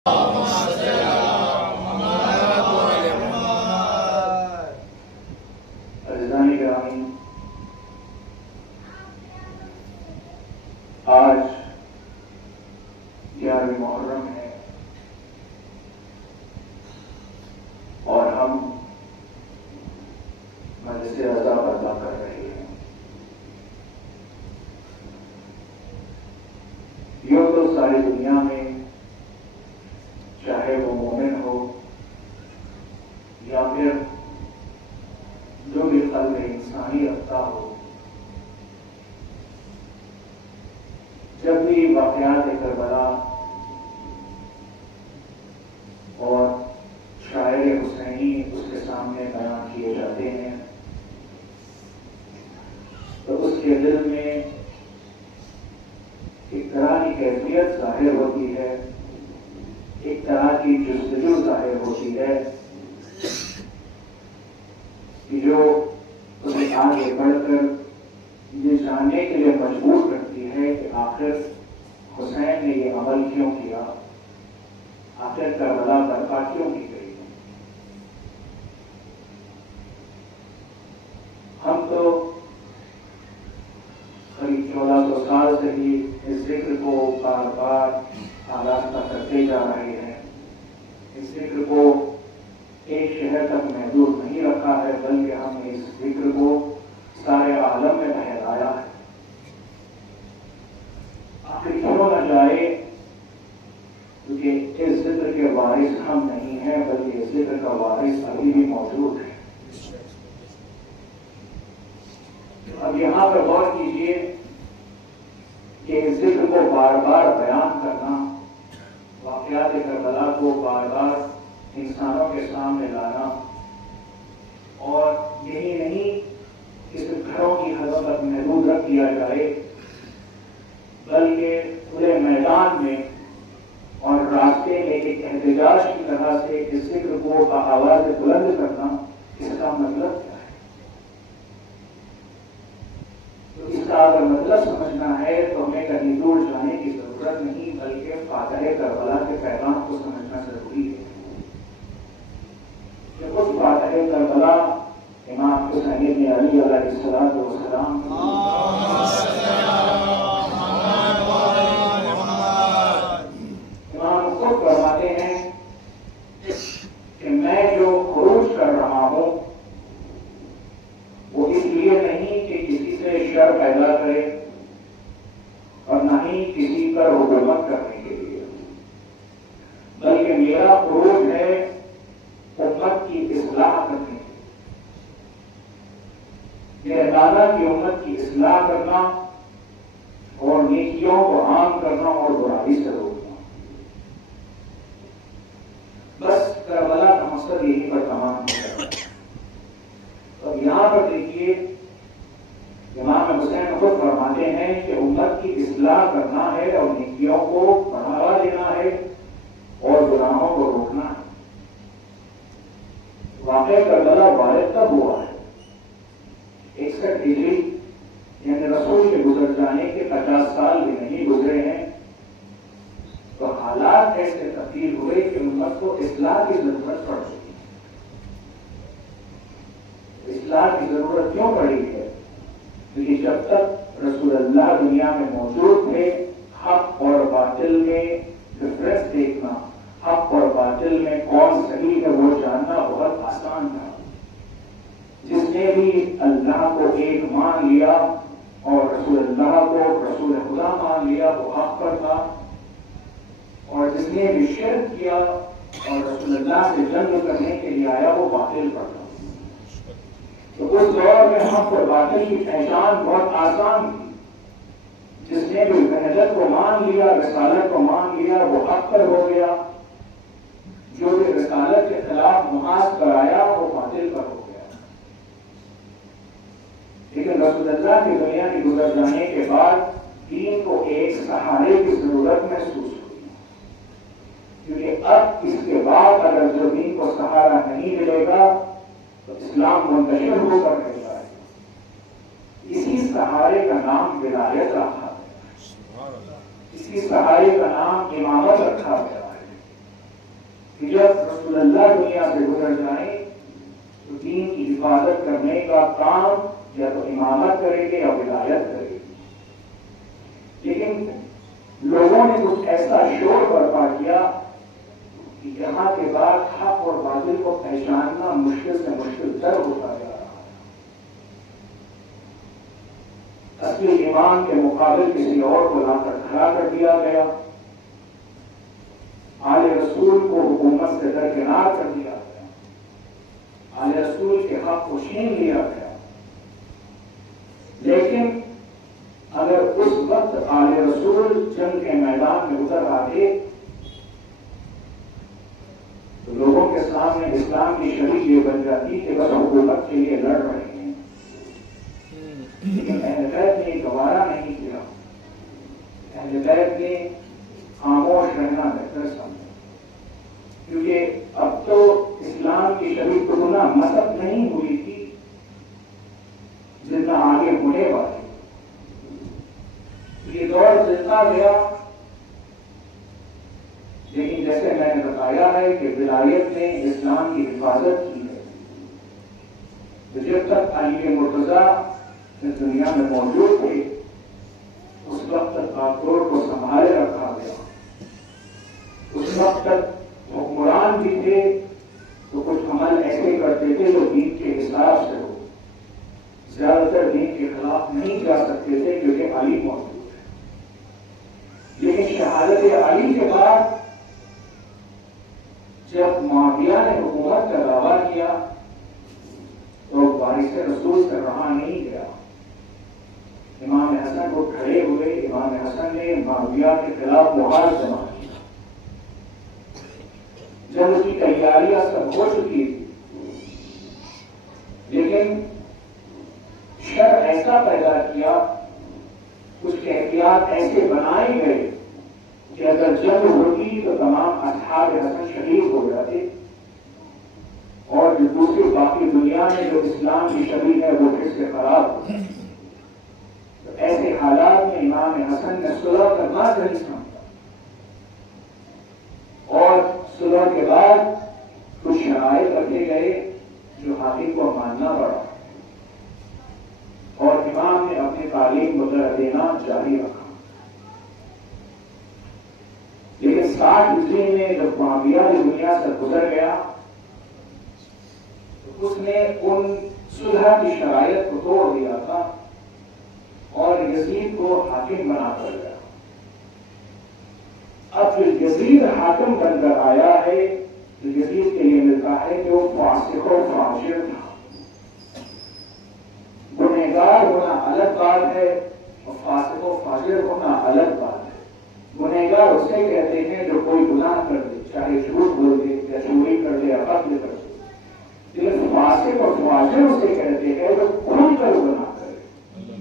آج 11 محرم ہے اور ہم مجلس رضا برپا کر رہے ہیں۔ یوں تو ساری دنیا میں چاہے وہ مومن ہو یا پھر جو بھی قلب انسانی رکھتا ہو، جب بھی واقعات کربلا اور شاعر حسینی اس کے سامنے بیان کیے جاتے ہیں تو اس کے دل میں ایک طرح کی کیفیت ظاہر ہوتی ہے، ایک طرح کی جستجو ظاہر ہوتی ہے کہ جو اسے آگے بڑھ کر یہ جاننے کے لیے مجبور کرتی ہے کہ آخر حسین نے یہ عمل کیوں کیا، آخر کربلا برپا کیوں کی گئی۔ ہم تو قریب 1400 سال سے ہی اس ذکر کو بار بار آراستہ کرتے جا رہے ہیں۔ اس ذکر کو ایک شہر تک محدود نہیں رکھا ہے، بلکہ ہم نے اس ذکر کو سارے عالم میں پھیلایا ہے۔ آخر کیوں نہ جائے، کیونکہ اس ذکر کے وارث ہم نہیں ہیں، بلکہ اس ذکر کا وارث ابھی بھی موجود ہے۔ اب یہاں پر غور کیجئے کہ اس ذکر کو بار بار بیان کرنا، واقعات کربلا کو بار بار انسانوں کے سامنے لانا، اور یہی نہیں کہ صرف گھروں کی حدوں تک محدود رکھ دیا جائے، بلکہ پورے میدان میں اور راستے میں ایک احتجاج کی طرح سے اس ذکر کو بآواز بلند کرنا، اس کا مطلب کیا ہے؟ تو اس کا اگر مطلب سمجھنا ہے تو ہمیں کہیں دور جانے کی ضرورت نہیں، بلکہ فاتح کربلا کے پیغام کو سمجھنا ضروری ہے۔ کہ خود فاتح کربلا امام حسین بن علی علیہ السلام امام خود فرماتے ہیں کہ میں جو خروج کر رہا ہوں وہ اس لیے نہیں کہ کسی سے شر پیدا کرے اور نہ ہی کسی پر حکومت کرنے کے لیے، بلکہ میرا خروج ہے امت کی اصلاح کرنے، یہ اللہ کی امت کی اصلاح کرنا اور نیکیوں کو عام کرنا اور برائی سے روکنا۔ بس کربلا کا مقصد یہی پر تمام ہو جاتا ہے۔ اب یہاں پر دیکھیے امام حسین خود فرماتے ہیں کہ امت کی اصلاح کرنا ہے اور نیکیوں کو بڑھاوا دینا ہے اور گناہوں کو روکنا ہے۔ واقعہ کربلا وارد کب ہوا ہے؟ 61 ہجری، یعنی رسول کے گزر جانے کے 50 سال بھی نہیں گزرے ہیں، تو حالات ایسے تبدیل ہوئے کہ امت کو اصلاح کی ضرورت پڑ چکی ہے۔ اصلاح کی ضرورت کیوں پڑی ہے؟ کیونکہ جب تک رسول اللہ دنیا میں موجود تھے، حق اور باطل میں ڈفرنس دیکھنا، حق اور باطل میں کون صحیح ہے وہ جاننا بہت آسان تھا۔ جس نے بھی اللہ کو ایک مان لیا اور رسول اللہ کو رسول خدا مان لیا وہ حق پر تھا، اور جس نے بھی شرک کیا اور رسول اللہ سے جنگ کرنے کے لیے آیا وہ باطل پر تھا۔ تو اس دور میں حق اور باطل کی پہچان بہت آسان تھی۔ جس نے بھی وحدت کو مان لیا، رسالت کو مان لیا، وہ حق پر ہو گیا۔ جو بھی رسالت کے خلاف محاذ کرایا وہ باطل پر ہو گیا۔ لیکن رسول اللہ کی دنیا کے گزر جانے کے بعد دین کو ایک سہارے کی ضرورت محسوس ہوئی، کیونکہ اب اس کے بعد اگر جو دین کو سہارا نہیں ملے گا تو اسلام منتشر ہو کر رہ جائے گا۔ اسی سہارے کا نام ولایت رکھا گیا ہے، اسی سہارے کا نام امامت رکھا گیا ہے۔ کہ جب رسول اللہ دنیا سے گزر جائیں تو دین کی حفاظت کرنے کا کام یا تو امامت کریں گے یا ولایت کریں گے. لیکن لوگوں نے کچھ ایسا شور برپا کیا کہ یہاں کے بعد حق اور باطل کو پہچاننا مشکل سے مشکل تر ہوتا جا رہا ہے. اصلی امام کے مقابل کسی اور کو لا کر کھڑا کر دیا گیا. آل رسول کو حکومت سے درکنار کر دیا گیا. آل رسول کے حق کو چھین لیا گیا. لیکن اگر اس وقت آل رسول جنگ کے میدان میں اتر آتے تو لوگوں کے سامنے اسلام کی شریعت یہ بن جاتی کہ بس حکومت کے لیے لڑ رہے ہیں. لیکن اہل بیت نے گوارا نہیں کیا. اہل بیت نے خاموش رہنا بہتر سمجھا، کیونکہ اب تو اسلام کی شریعت اتنا مسق نہیں ہوئی تھی جتنا آگے ہونے والی. یہ دور چلتا گیا، لیکن جیسے میں نے بتایا ہے کہ ولایت نے اسلام کی حفاظت کی ہے. تو جب تک علی مرتضیٰ اس دنیا میں موجود تھے اس وقت تک کاکوڑ کو سنبھالے رکھا گیا. اس وقت تک حکمران بھی تھے تو کچھ عمل ایسے کرتے تھے جو دین کے حساب سے ہو. زیادہ تر دین کے خلاف نہیں جا سکتے تھے کیونکہ علی موجود ہے. لیکن شہادت علی کے بعد جب معاویہ نے حکومت کا دعویٰ کیا تو وارث رسول سے رہا نہیں گیا. امام حسن کو کھڑے ہوئے. امام حسن نے معاویہ کے خلاف مہار جمع کیا. جب اس کی تیاریاں سب ہو چکی تھی لیکن شر ایسا پیدا کیا، کچھ احتیاط ایسے بنائے گئے کہ اگر جنگ ہوتی تو تمام اصحاب حسن شہید ہو جاتے اور جو دوسری باقی دنیا میں جو اسلام کی شریعت ہے وہ پھر سے خراب ہو. تو ایسے حالات میں امام حسن نے صلح کرنا صحیح سمجھا اور صلح کے بعد کچھ شرائط رکھے گئے جو حاکم کو ماننا پڑا اور امام نے اپنی تعلیم وغیرہ دینا جاری رکھا. لیکن 60 ہجری میں جب معاویہ دنیا سے گزر گیا تو اس نے ان صلح کی شرائط کو توڑ دیا تھا اور یزید کو حاکم بنا کر گیا. اب جو یزید حاکم بن کر آیا ہے تو یزید کے لیے ملتا ہے کہ وہ فاسق و فاجر تھا. گنہگار ہونا الگ بات ہے اور فاسق و فاجر ہونا الگ بات ہے. گنہگار اسے کہتے ہیں جو کوئی گناہ کر دے، چاہے جھوٹ بول دے یا چوری کر دے یا قتل کر دے. لیکن فاسق اور فاجر اسے کہتے ہیں جو کھل کر گناہ کرے.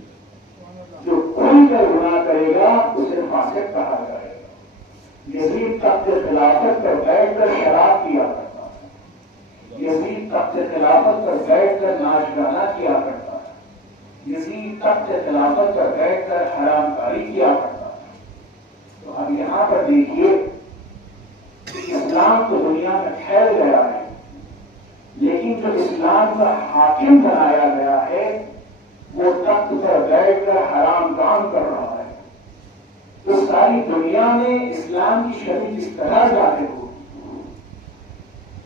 جو کھل کر گناہ کرے گا اسے فاسق کہا جائے گا. یزید تخت خلافت پر بیٹھ کر شراب پیا کرتا ہے. یزید تخت خلافت پر بیٹھ کر ناچ گانا کیا کرتا ہے. یزید تخت خلافت پر بیٹھ کر حرام کاری کیا کرتا ہے. تو اب یہاں پر دیکھیے کہ اسلام تو دنیا میں پھیل گیا ہے لیکن جو اسلام کا حاکم بنایا گیا ہے وہ تخت پر بیٹھ کر حرام کام کر رہا ہے. تو ساری دنیا میں اسلام کی شریعت اس طرح ظاہر ہو.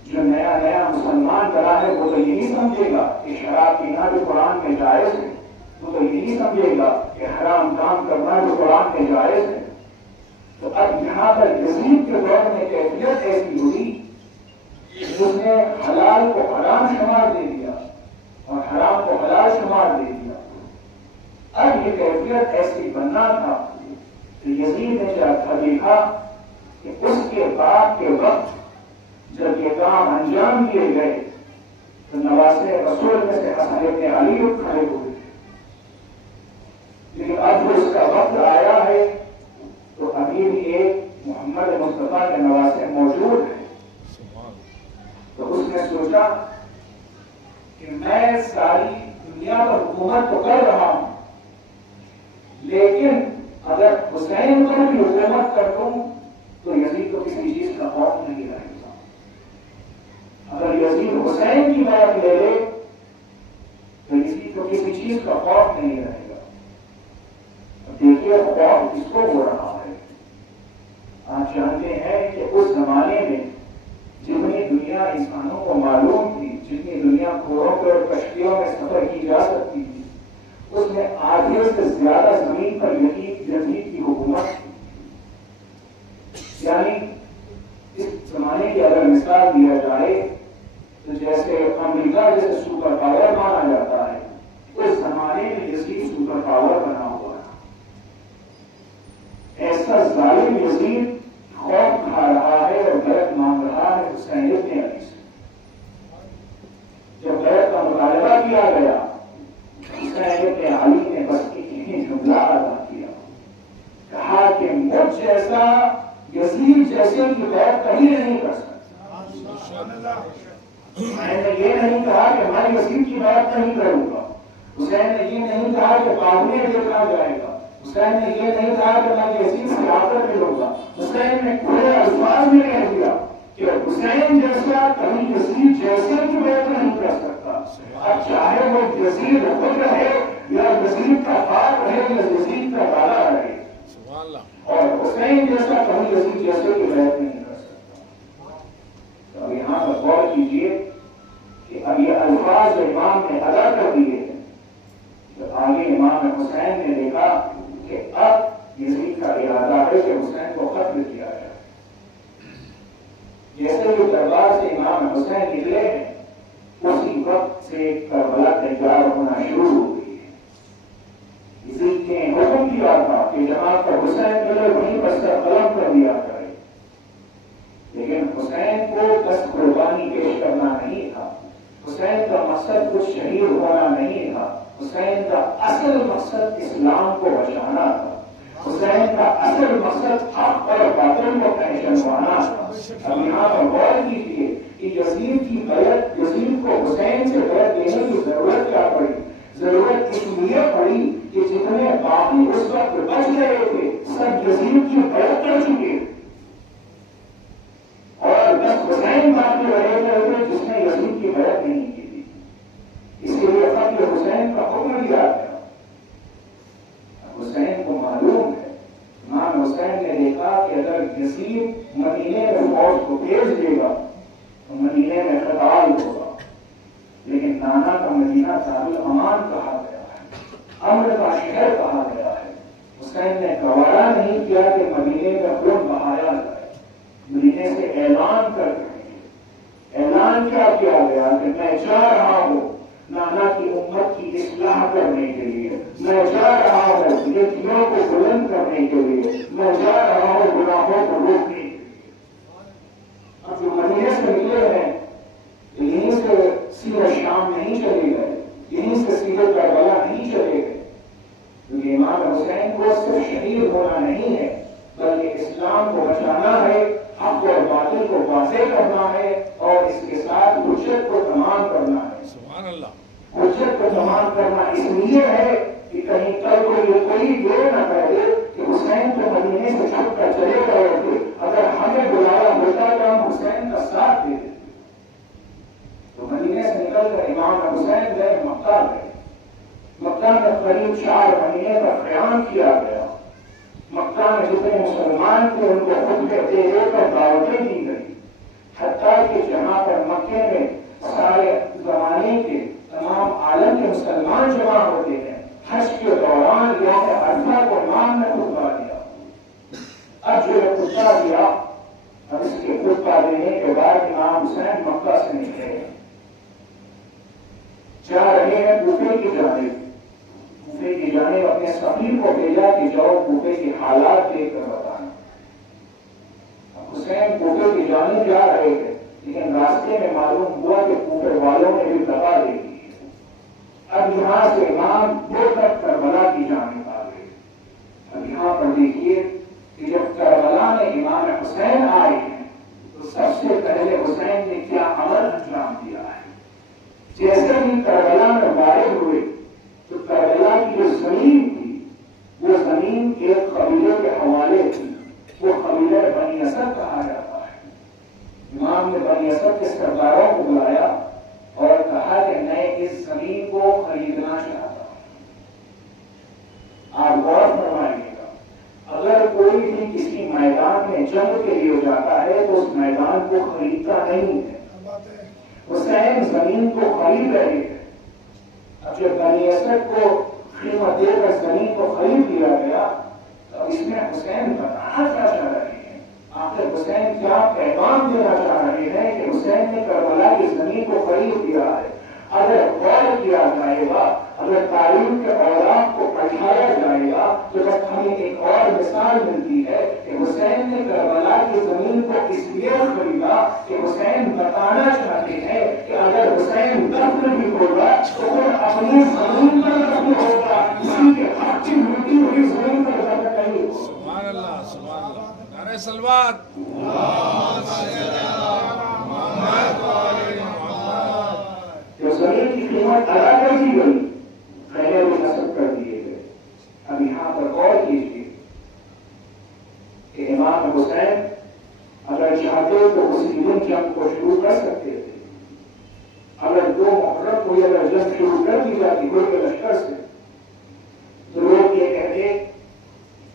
جو نیا نیا مسلمان بنا ہے وہ تو یہی سمجھے گا کہ شراب پینا جو قرآن میں جائز ہے، وہ تو یہی سمجھے گا کہ حرام کام کرنا جو قرآن میں جائز ہے. تو اب یہاں پر یزید کے دور میں کیفیت ایسی ہوئی جس نے حلال کو حرام شمار دے دیا اور حرام کو حلال شمار دے دیا. اب یہ کیفیت ایسی بننا تھا کہ یزید نے جب دیکھا کہ اس کے بعد کے وقت جب یہ کام انجام دیے گئے تو نواسے رسول میں سے حسن ابن علی کھڑے ہوئے تھے. لیکن اب جو اس کا وقت آیا ہے تو ابھی بھی ایک محمد مصطفیٰ کے نواسے موجود ہیں. تو اس نے سوچا کہ میں ساری دنیا پر حکومت تو کر رہا ہوں لیکن اگر حسین پر بھی حکومت کر دوں تو یزید کو کسی چیز کا خوف نہیں رہے گا. زمانے میں جتنی دنیا انسانوں کو معلوم تھی، جتنی دنیا گھوڑوں پہ اور کشتیوں میں سفر کی جا سکتی تھی، اس میں آدھے سے زیادہ زمین پر یزید کی حکومت تھی. یعنی اس زمانے کی اگر مثال دیا جائے تو جیسے امریکہ جیسے سپر پاور مانا جاتا ہے، اس زمانے میں یزید سپر پاور بنا ہوا ہے. ایسا ظالم یزید خوف کھا رہا ہے اور بیعت مانگ رہا ہے حسین ابن علی سے. جب بیعت کا مطالبہ کیا گیا، حسین ابن علی نے بس ایک ہی جملہ ادا کیا، کہا کہ مجھ جیسا یزید جیسے کی بیعت کہیں نہیں کر سکتا. میں نے یہ نہیں کہا کہ میں یزید کی بیعت نہیں کروں گا. حسین نے یہ نہیں کہا کہ بعد میں دیکھا جائے گا. حسین نے یہ نہیں کہا کہ میں یزید سے آ کر ملوں گا. حسین نے کھلے الفاظ میں کہہ دیا کہ حسین جیسا کبھی یزید جیسے کی بیعت نہیں کر سکتا. اب چاہے وہ یزید خود رہے یا یزید کا باپ رہے یا یزید کا دادا رہے، اور حسین جیسا کبھی یزید جیسے کی بیعت نہیں کر سکتا. تو اب یہاں پر غور کیجیے کہ اب یہ الفاظ جو امام نے ادا کر دیے ہیں، تو آگے امام حسین نے دیکھا کہ اب یزید کا ارادہ ہے کہ حسین کو قتل کیا جائے. جیسے ہی دربار سے امام حسین نکلے ہیں، اسی وقت سے کربلا تیار ہونا شروع ہو گئی ہے. یزید نے حکم کیا تھا کہ جہاں پر حسین ملے وہیں پر سر قلم کر دیا کرے، لیکن حسین کو بس قربانی پیش کرنا نہیں تھا. حسین کا مقصد کچھ شہید ہونا نہیں تھا. حسین کا اصل مقصد اسلام کو بچانا تھا. حسین کا اصل مقصد حق اور باطل کو پہچانوانا تھا. اب یہاں پر غور کیجیے کہ یزید کی بیعت، یزید کو حسین سے بیعت لینے کی ضرورت کیا پڑی؟ ضرورت اس لیے پڑی کہ جتنے باقی اس وقت بچ رہے تھے سب یزید کی بیعت کر چکے، اور بس حسین باقی رہے تھے جس نے یزید کی بیعت نہیں کی تھی. اسی لیے قتل حسین کا حکم دیا گیا. حسین کو معلوم ہے، امام حسین نے دیکھا کہ اگر یزید مدینے میں فوج کو بھیج دے گا تو مدینے میں قتال ہوگا. لیکن نانا کا مدینہ دارالامان کہا گیا ہے، امن کا شہر کہا گیا ہے. حسین نے گوارا نہیں کیا کہ مدینے میں خون بہایا جائے. مدینے سے اعلان کر دیں، اعلان کیا کیا گیا کہ میں جا رہا ہوں نانا کی امت کی اصلاح کرنے کے لیے، میں جا رہا ہوں نیکیوں کو بلند کرنے کے لیے، میں جا رہا ہوں گناہوں کو روکنے کے لیے. اب جو مدینے سے نکلے ہیں یہیں سے سیدھے شام نہیں چلے گئے، یہیں سے سیدھے کربلا نہیں چلے گئے، کیونکہ امام حسین کو صرف شہید ہونا نہیں ہے بلکہ اسلام کو بچانا ہے، حق اور باطل کو واضح کرنا ہے، اور اس کے ساتھ حجت کو تمام کرنا ہے. سبحان اللہ. حجت کو تمام کرنا اس لیے ہے کہ کہیں کل کو یہ کوئی یہ نہ کہے کہ حسین تو مدینے سے چھپ کر چلے گئے تھے، اگر ہمیں بلایا ہوتا تو ہم حسین کا ساتھ دے دیتے. تو مدینے سے نکل کر امام حسین گئے مکہ گئے. مکہ میں قریب 4 مہینے کا قیام کیا گیا. مکہ میں جتنے مسلمان تھے ان کو خطبے دے دے کر دعوتیں دی گئی، حتیٰ کہ جہاں پر مکے میں سارے زمانے کے تمام عالم کے مسلمان جمع ہوتے ہیں، حج کے دوران یوم عرفہ کو امام نے خطبہ دیا. اب جو یہ خطبہ دیا، اب اس کے خطبہ دینے کے بعد امام حسین مکہ سے نکلے، جا رہے ہیں کوفے کی جانب. کوفے کی جانب اپنے سفیر کو بھیجا کہ جاؤ کوفے کے حالات دیکھ کر بتانا. حسین کوفے کی جانب جا رہے تھے، لیکن راستے میں معلوم ہوا کہ کوفے والوں نے بھی دبا دے دی. اب یہاں سے امام دو تک کربلا کی جانب آ گئے. اب یہاں پر دیکھیے کہ جب کربلا میں امام حسین آئے ہیں تو سب سے پہلے حسین نے کیا عمل انجام دیا ہے. جیسے ہی کربلا میں وارد ہوئے تو کربلا کی جو زمین تھی وہ زمین ایک قبیلے کے حوالے تھی. وہ قبیلہ بنی اسد کہا جاتا ہے. امام نے بنی اسد کے سرداروں کو بلایا اور کہا کہ میں اس زمین کو خریدنا چاہتا ہوں. آپ غور فرمائیے گا، اگر کوئی بھی کسی میدان میں جنگ کے لیے جاتا ہے تو اس کو خریدتا نہیں ہے، حسین زمین کو خرید رہے ہیں۔ اب جب بنی اسد کو قیمت دے کر زمین کو خرید لیا گیا تو اس میں حسین بتانا کیا چاہ رہے ہیں؟ آخر حسین کیا پیغام دینا چاہ رہے ہیں کہ حسین نے کربلا کی زمین کو خرید لیا ہے؟ اگر غور کیا جائے گا، اگر تاریخ کے اوراق کو پڑھایا جائے گا تو جب ہمیں ایک اور مثال ملتی ہے کہ حسین نے کربلا کی زمین کو اس لیے خریدا کہ حسین بتانا چاہتے ہیں کہ اگر حسین دفن بھی ہوگا تو خود اپنی زمین پر دفن ہوگا، کسی کے حق کی ملتی ہوئی زمین پر دفن نہیں ہوگا۔ سبحان اللہ، سبحان اللہ، نعرہ صلوات۔ زمین کی قیمت ادا کر دی گئی، خیمے بھی نصب کر دیے گئے۔ اب یہاں پر غور کیجیے کہ امام حسین اگر چاہتے تو اسی دن جنگ کو شروع کر سکتے تھے۔ اگر 2 محرم کو اگر جنگ شروع کر دی جاتی گل کے لشکر سے تو لوگ یہ کہتے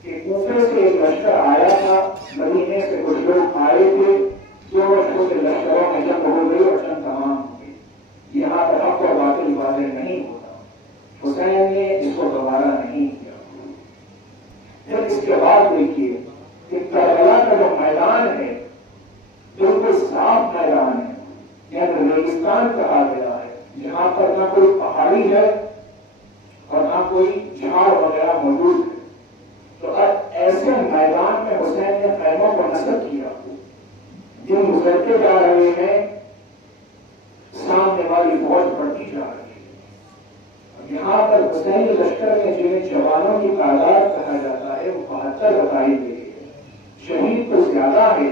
کہ کوفے سے ایک لشکر آیا تھا، مدینے سے کچھ لوگ آئے تھے، 2 لشکروں کے لشکروں میں جنگ ہو گئی اور جنگ تمام ہو گئی۔ یہاں پر حق اور باطل واضح نہیں ہوتا۔ حسین نے اس کو دوبارہ نہیں کیا۔ پھر اس کے بعد دیکھیے کہ کربلا کا جو میدان ہے بالکل صاف میدان ہے، یعنی ریگستان کہا گیا ہے، جہاں پر نہ کوئی پہاڑی ہے اور نہ کوئی جھاڑ وغیرہ موجود ہے۔ تو اب ایسے میدان میں حسین نے خیموں کو نصب کیا، دن گزرتے جا رہے ہیں، سامنے والی فوج بڑھتی جا رہی ہے۔ یہاں پر حسینی لشکر میں جنہیں جوانوں کی تعداد کہا جاتا ہے وہ 72 بتائی گئی ہے۔ شہید تو زیادہ ہے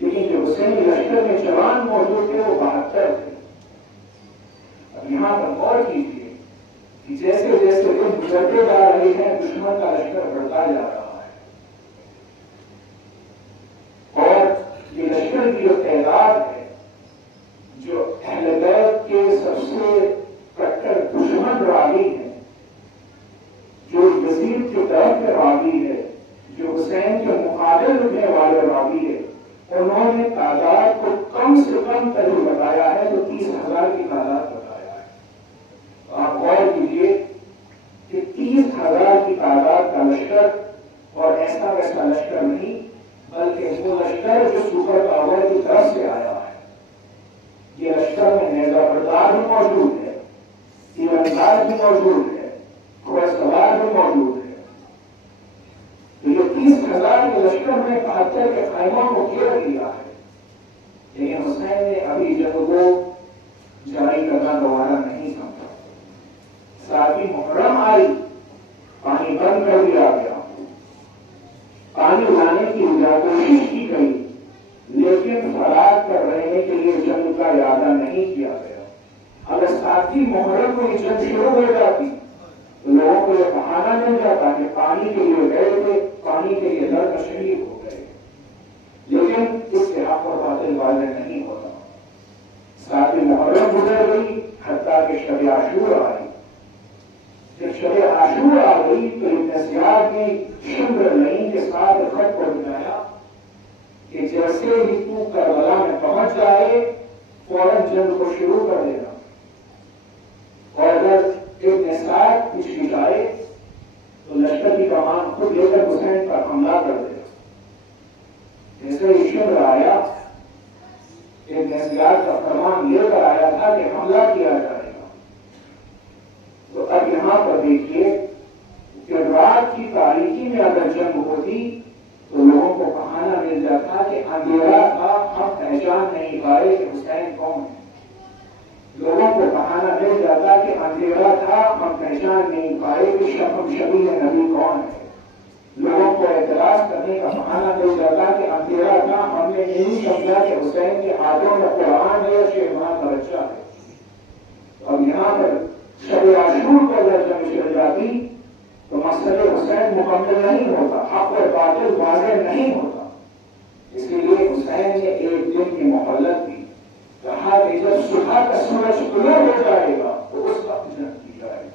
لیکن جو حسینی لشکر میں جوان موجود تھے وہ 72 تھے۔ اب یہاں پر غور کیجیے کہ جیسے جیسے دن گزرتے جا رہے ہیں دشمن کا لشکر بڑھتا جا رہا ہے، اور یہ لشکر کی جو تعداد ہے، جو اہل بیت کے سب سے کٹر دشمن راوی ہے، جو یزید کی طرف میں راوی ہے، جو حسین کے مقابل رکھنے والے راوی ہے، انہوں نے تعداد کو کم سے کم تری بتایا ہے تو 30,000 کی تعداد بتایا ہے۔ آپ غور کیجیے کہ 30,000 کی تعداد کا لشکر، اور ایسا ویسا لشکر نہیں بلکہ وہ لشکر جو سپر پاور کی طرف سے آیا ہے۔ یہ لشکر میں نیزہ بردار بھی موجود ہے، تیرانداز بھی موجود ہے، گھوڑا سوار بھی موجود ہے۔ تو یہ 30,000 کے لشکر میں 72 کے خیموں کو گھیر لیا ہے، لیکن حسین نے ابھی جنگ کو جاری کرنا دوبارہ نہیں سمجھا۔ ساتھی محرم آئی، پانی بند کر دیا گیا، پانی لانے کی کوشش کی گئی، لیکن فرار کر رہنے کے لیے جنگ کا ارادہ نہیں کیا گیا۔ اگر ساتھی محرم کو یہ جنگ شروع ہو جاتی تو لوگوں کو یہ بہانہ مل جاتا کہ پانی کے لیے گئے تھے، پانی کے لیے لڑ کر شہید ہو گئے، لیکن اس سے حق اور باطل واضح نہیں ہوتا۔ ساتھی محرم گزر گئی، حتیٰ کہ شب عاشور آئی۔ جب شب عاشور آ گئی تو ابن زیاد نے شمر لعین کے ساتھ خط کو بنایا کہ جیسے ہی تو کربلا میں پہنچ جائے فوراً جنگ کو شروع کر دینا، اور اگر ابن سعد پچھلی جائے تو لشکر کی کمان خود لے کر حسین پر حملہ کر دینا۔ جیسے ہی شمر آیا، ابن زیاد کا فرمان لے کر آیا تھا کہ حملہ کیا جائے گا۔ تو اب یہاں پر دیکھیے کہ رات کی تاریکی میں اگر جنگ ہوتی تو لوگوں کو بہانہ مل جاتا کہ اندھیرا تھا، ہم پہچان نہیں پائے کہ حسین کون ہے۔ لوگوں کو بہانہ مل جاتا کہ اندھیرا تھا، ہم پہچان نہیں پائے کہ شبیہ نبی کون ہے۔ لوگوں کو اعتراض کرنے کا بہانہ مل جاتا کہ اندھیرا تھا، ہم نے نہیں سمجھا کہ حسین کے ہاتھوں میں قرآن ہے اور شیروان کا بچہ ہے۔ اور یہاں پر شب عاشور کو اگر جنگ چھڑ جاتی تو مقصد حسین مکمل نہیں ہوتا، حق اور باطل واضح نہیں ہوتا۔ اس لیے حسین نے ایک دن کی مہلت دی، کہا کہ جب صبح کا سورج طلوع ہو جائے گا تو اس وقت جنگ کی جائے گی،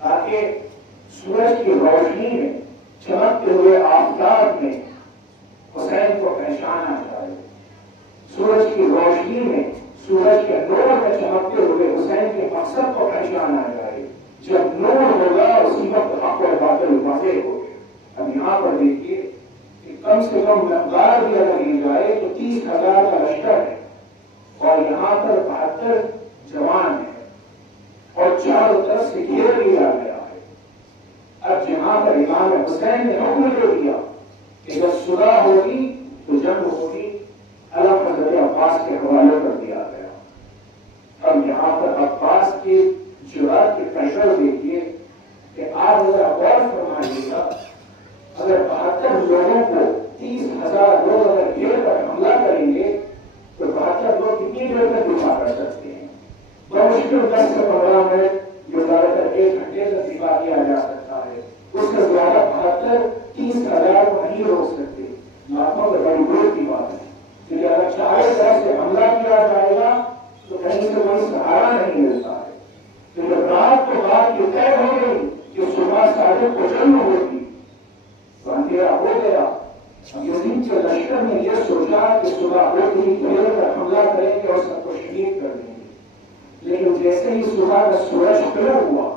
تاکہ سورج کی روشنی میں چمکتے ہوئے آفتاب میں حسین کو پہچانا جائے۔ مقدار بھی اگر لی جائے تو 30,000 کا لشکر ہے، اور یہاں پر 72 جوان ہیں، اور چاروں طرف سے گھیر لیا گیا ہے۔ اب یہاں پر امام حسین نے حکم دے دیا کہ جب صلح ہوگی تو جنگ ہوگی، علم حضرت عباس کے حوالے کر دیا گیا۔ اب یہاں پر عباس کی جرأت کے فیصل دیکھیے کہ آپ ذرا غور فرمائیے گا، اگر 72 لوگوں کو 30,000 لوگ اگر گھیر کر حملہ کریں گے تو 72 لوگ کتنی دیر تک دفاع کر سکتے ہیں؟ بمشکل 10 سے 15 منٹ، جو زیادہ تر 1 گھنٹے تک دفاع کیا جا سکتا ہے، اس سے زیادہ 72 30,000 کو نہیں روک سکتے۔ لاکھوں میں بڑی دور کی بات ہے، کیونکہ اگر چاروں طرف سے حملہ کیا جائے گا تو کہیں سے کوئی سہارا نہیں ملتا ہے۔ تو جب رات کو بات یہ طے ہو گئی کہ صبح صادق کو جنگ ہوگی تو اندھیرا ہو گیا۔ اب یزید کے لشکر نے یہ سوچا کہ صبح ہوگی گھیر کر حملہ کریں گے اور سب کو شہید کر دیں گے، لیکن جیسے ہی صبح کا سورج طلوع ہوا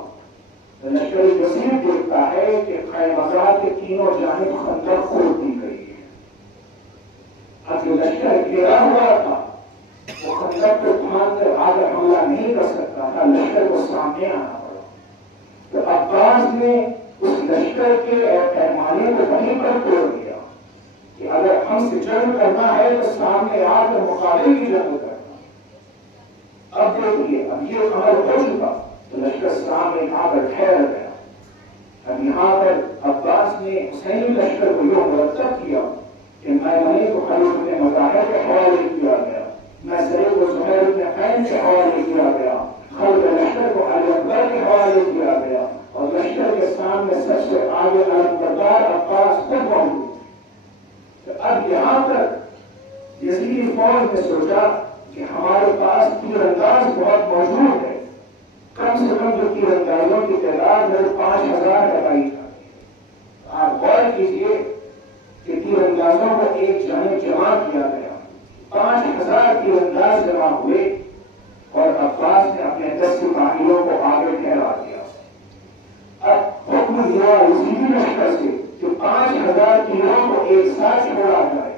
تو لشکر یزید دیکھتا ہے کہ خیمہ کے تینوں جانب خندق کھود دی گئی ہے۔ اب جو لشکر گھیرا ہوا تھا وہ خندق کو پھاند کر آگے حملہ نہیں کر سکتا تھا، لشکر کو سامنے آنا پڑا۔ تو عباس نے اس لشکر کے پیمانے کو وہیں پر توڑ دیا کہ اگر ہم سے جنگ کرنا ہے تو سامنے آ کر مقابلے کی جنگ کرنا۔ اب دیکھیے، اب یہ عمل ہو چکا تو لشکر سامنے آ کر ٹھہر گیا۔ اب یہاں پر عباس نے حسینی لشکر کو یہ مرتب کیا کہ میمنے کو خلیفہ بن مظاہر کے حوالے کیا گیا، مسئلے کو زہیر بن قین کے حوالے کیا گیا، خلق لشکر کو علی اکبر کے حوالے کیا گیا، اور لشکر کے سامنے سب سے آگے علمبردار عباس خود موجود تھے۔ تو اب یہاں پر یزیدی فوج نے سوچا کہ ہمارے پاس تیر انداز بہت موجود ہے، کم سے کم جو تیر اندازوں کی تعداد ہے 5,000 بتائی جاتی ہے۔ آپ غور کیجیے کہ تیر اندازوں کو ایک جانب جمع کیا گیا، 5,000 تیر انداز جمع ہوئے، اور عباس نے اپنے 10 سپاہیوں کو آگے ٹھہرا دیا۔ اب حکم دیا یزیدی لشکر سے کہ 5,000 تیروں کو ایک ساتھ چھوڑا جائے۔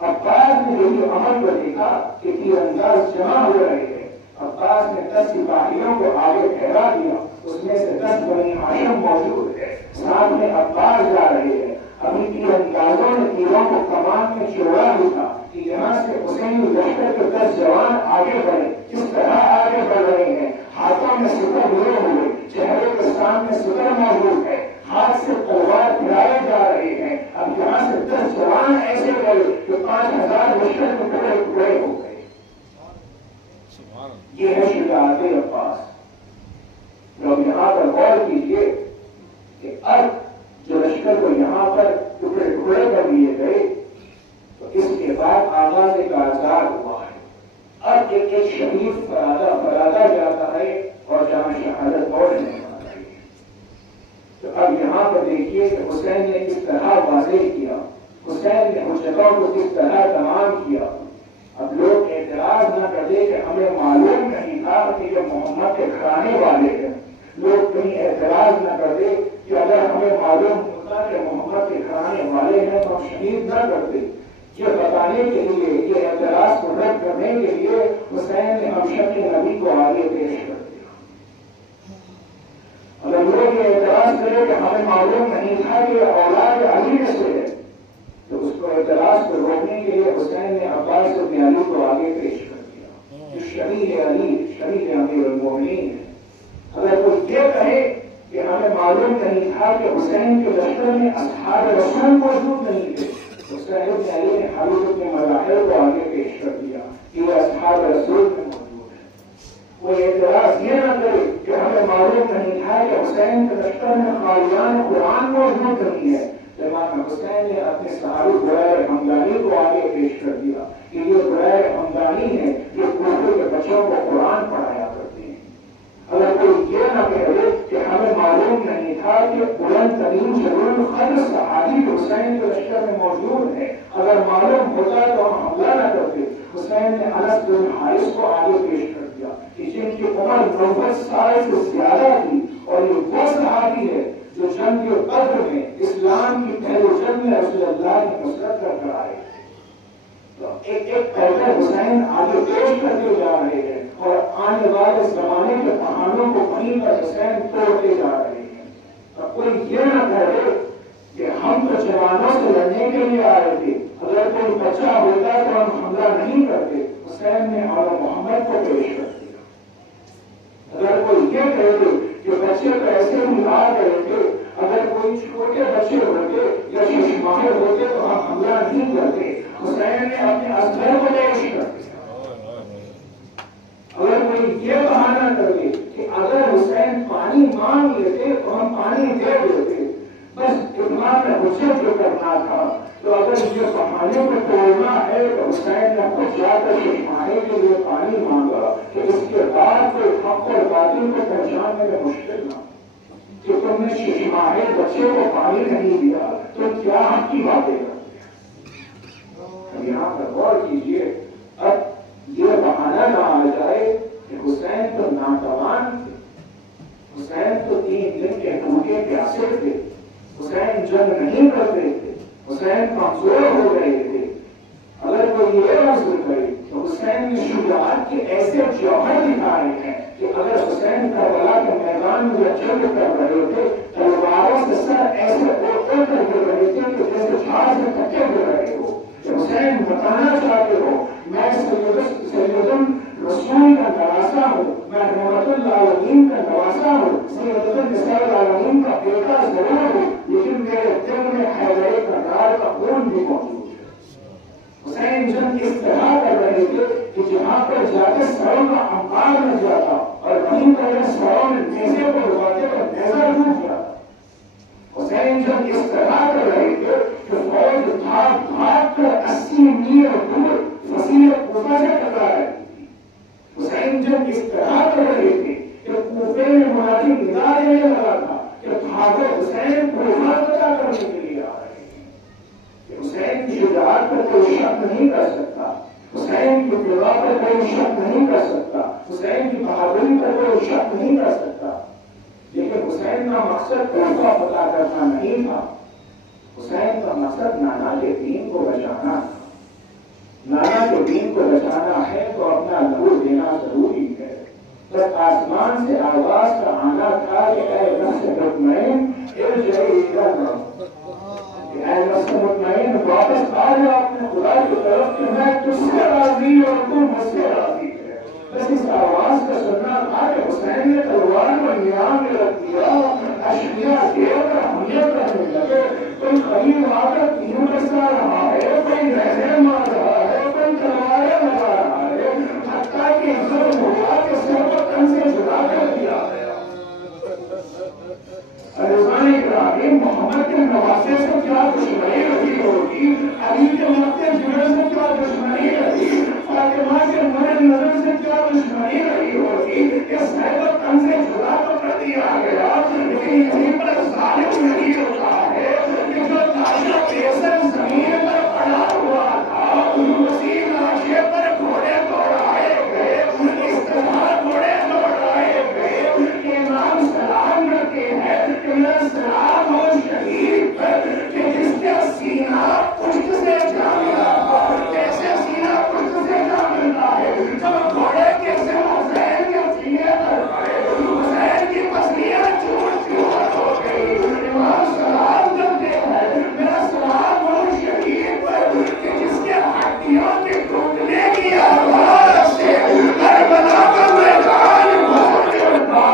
عباس نے یہی عمل کو دیکھا کہ تیر انداز جمع ہو رہے ہیں، عباس نے 10 سپاہیوں کو آگے ٹھہرا دیا، اس میں سے 10 بنی ہاشم موجود ہے، ساتھ میں عباس جا رہے ہیں۔ ابھی تیر اندازوں نے تیروں کو کمان میں چوڑا ہی تھا کہ یہاں سے حسینی لشکر کے 10 جوان آگے بڑھے، کس طرح آگے بڑھ رہے ہیں، ہاتھوں میں ستر لیے ہوئے، چہرے کے سامنے ستر موجود ہے، ہاتھ سے تلوار پھیلائے جا رہے ہیں۔ اب یہاں سے 10 جوان ایسے گئے کہ 5,000 لشکر کے ٹکڑے ٹکڑے ہو گئے۔ یہ ہے شجاعت عباس۔ جب یہاں پر غور کیجیے کہ اب جو لشکر کو یہاں پر ٹکڑے ٹکڑے کر دیے گئے تو اس کے بعد آغاز ایک آزاد ہوا ہے۔ اب ایک ایک شہید فرادہ جاتا ہے اور جہاں شہادت پہنچنے والا ہے۔ تو اب یہاں پر دیکھیے کہ حسین نے کس طرح واضح کیا، حسین نے حجتوں کو کس طرح تمام کیا۔ اب لوگ اعتراض نہ کر دے کہ ہمیں معلوم نہیں تھا کہ یہ محمد کے گھرانے والے ہیں، لوگ کہیں اعتراض نہ کر دے کہ اگر ہمیں معلوم ہوتا کہ محمد کے گھرانے والے ہیں تو ہم شہید نہ کرتے۔ یہ بتانے کے لیے، یہ اعتراض کو رد کرنے کے لیے حسین نے ہمشک نبی کو آگے پیش کر دیا۔ اگر لوگ یہ اعتراض کرے کہ ہمیں معلوم نہیں تھا کہ اولاد علی سے ہے تو اس کو اعتراض کو روکنے کے لیے حسین نے عباس بن علی کو آگے پیش کر دیا، جو شریح علی، شریح امیر المومنین ہے۔ اگر کوئی یہ کہے کہ ہمیں معلوم نہیں تھا کہ حسین کے لشکر میں اصحاب رسول موجود نہیں تھے، حسین بن علی نے حبیب بن مظاہر کو آگے پیش کر دیا کہ یہ اصحاب رسول میں موجود ہے۔ وہ اعتراض یہ نہ کرے کہ ہمیں معلوم نہیں تھا کہ حسین کے لشکر میں قاریان قرآن موجود نہیں ہے۔ امام حسین نے اپنے صحابی بریر حمدانی کو آگے پیش کر دیا کہ یہ بریر حمدانی ہے جو کوفے کے بچوں کو قرآن پڑھایا کرتے ہیں۔ اگر کوئی یہ نہ کہے کہ ہمیں معلوم نہیں تھا کہ بلند ترین جلیل القدر صحابی حسین کے لشکر میں موجود ہے، اگر معلوم ہوتا تو ہم حملہ نہ کرتے۔ حسین نے انس بن حارث کو آگے پیش کر دیا کہ جن کی عمر 90 سال سے زیادہ تھی، اور یہ وہ صحابی ہے جو جنگ بدر میں اسلام کی پہلی جنگ میں رسول اللہ کی نصرت کر آئے تھے. تو ایک ایک پیغام حسین آگے پیش کرتے جا رہے ہیں اور آنے والے زمانے کے کہانیوں کو وہیں پر حسین توڑتے جا رہے ہیں. تو کوئی یہ نہ کہے کہ ہم تو جوانوں سے لڑنے کے لیے آئے تھے, اگر کوئی بچہ ہوتا تو ہم حملہ نہیں کرتے. حسین نے اور محمد کو پیش کر دیا. اگر کوئی یہ کہے کہ بچے تو ایسے ہی آ گئے تھے, اگر کوئی چھوٹے بچے ہوتے یا ششماہر ہوتے تو ہم حملہ نہیں کرتے. حسین نے اپنے اصغر کو پیش کر دیا. اگر کوئی یہ بہانہ کرے کہ اگر حسین پانی مانگ لیتے تو ہم پانی دے دیتے, بس اتمام حجت جو کرنا تھا, تو اگر یہ بہانے کو توڑنا ہے تو حسین نے خود جا کر ششماہر کے لیے پانی مانگا کہ اس کے بعد کوئی حق اور باطل کو پہچاننے میں مشکل نہ. کہ تم نے ششماہر بچے کو پانی نہیں دیا تو کیا حق کی باتیں کرتے ہیں. یہاں پر غور کیجیے, اب یہ بہانہ نہ آ جائے کہ حسین تو ناتوان تھے, حسین تو 3 دن کے بھوکے پیاسے تھے, حسین جنگ نہیں کرتے تھے, حسین کمزور ہو گئے تھے. اگر کوئی یہ عزم کرے تو حسین نے شجاعت کے ایسے جوہر دکھائے ہیں کہ اگر حسین کربلا کے میدان میں جنگ کر رہے تھے, تلواروں سے سر ایسے اوپر کر گر رہے تھے کہ جیسے جھاڑ سے کچے گر رہے ہو. حسین بتانا چاہتے ہو میں سیدم رسول کا نواسا ہوں, میں رحمت اللہ العالمین کا نواسا ہوں, سید النساء العالمین کا بیٹا ضرور ہوں, لیکن میرے دل میں حیدر کرار کا خون بھی موجود ہے. حسین جنگ اس طرح کر رہے تھے کہ جہاں پر جا کے سروں کا امپار لگ جاتا اور وہیں پر سروں میں نیزے کو لگاتے پر نیزہ ڈوب جاتا. حسین جنگ اس طرح کر رہے تھے کہ فوج بھاگ بھاگ کر 80 میل دور فصیل کوفہ سے ٹکرا رہی تھی. حسین جنگ اس طرح کر رہے تھے کہ کوفے میں منادی ندا دینے لگا تھا کہ بھاگو حسین کوفہ فتح کرنے کے لیے آ رہے ہیں. حسین کی شجاعت پر کوئی شک نہیں کر سکتا, حسین کی ابتدا پر کوئی شک نہیں کر سکتا, حسین کی بہادری پر کوئی شک نہیں کر سکتا. لیکن حسین کا مقصد کوفہ فتح کرنا نہیں تھا. حسین کا مقصد نانا کے دین کو بچانا تھا. نانا کے دین کو بچانا ہے تو اپنا لہو دینا ضروری ہے. جب آسمان سے آواز کا آنا تھا کہ اے نفس مطمئن ارجعی الی ربک, اے نفس مطمئن واپس آ جاؤ اپنے خدا کی طرف کہ میں تجھ سے راضی اور تو مجھ سے راضی ہے. بس اس آواز کا سننا تھا کہ حسین نے تلوار کو نیام میں رکھ دیا, اشعیا گھیر کر حملے کرنے لگے. کوئی قریب آ کر تینوں برسا رہا ہے, کوئی نہریں مار رہا ہے, کوئی تلواریں لگا رہا ہے, حتیٰ کہ ظلم ہوا کہ سر کو تن سے جدا کر دیا گیا. رضوان ابراہیم محمد کے نواسے سے کیا دشمنی رہی ہوگی, علی کے مقتے جگر سے کیا دشمنی رہی, فاطمہ کے نور نظر سے کیا دشمنی رہی ہوگی. اس سر کو تن سے جدا تو کر دیا گیا, لیکن یہیں پر ظالم نہیں ہوتا ہے کہ جو تاشا پیسر زمین پر پڑا ہوا تھا اسی لاشے پر گھوڑے دوڑائے گئے. اس طرح گھوڑے دوڑائے گئے کہ امام سلام رکھتے ہیں کہ میرا سلام ہو شہید پر کہ جس کا سینہ پشت سے جا ملا. کیسے سینہ پشت سے جا ملتا ہے جب گھوڑے کیسے حسین کے سینے پر پڑے, حسین کی پسلیاں چور چور ہو گئی. امام سلام کرتے ہیں میرا سلام ہو شہید پر کہ جس کے ہڈیوں کے ٹوٹنے کی آواز سے کربلا کا میدان بہت چڑھتا.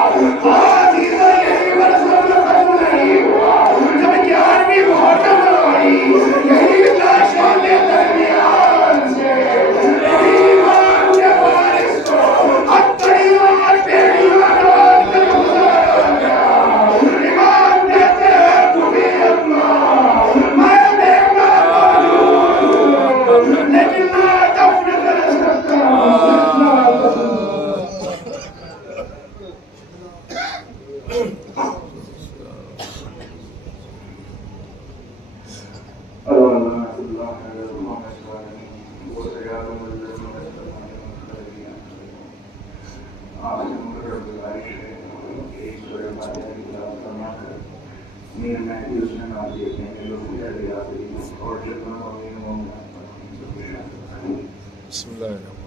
عزیزہ یہی مرسل ختم نہیں ہوا جب 11ویں محرم آئی, یہی لاشوں کے درمیان سے ایمان کے وارث کو ہتھڑی اور بیڑیاں ڈال کر گزارا گیا. ایمان کہتے ہیں تو بھی اپنا میں بیٹا موجود لیکن نہ دفن کر سکتا. بسم اللہ الرحمن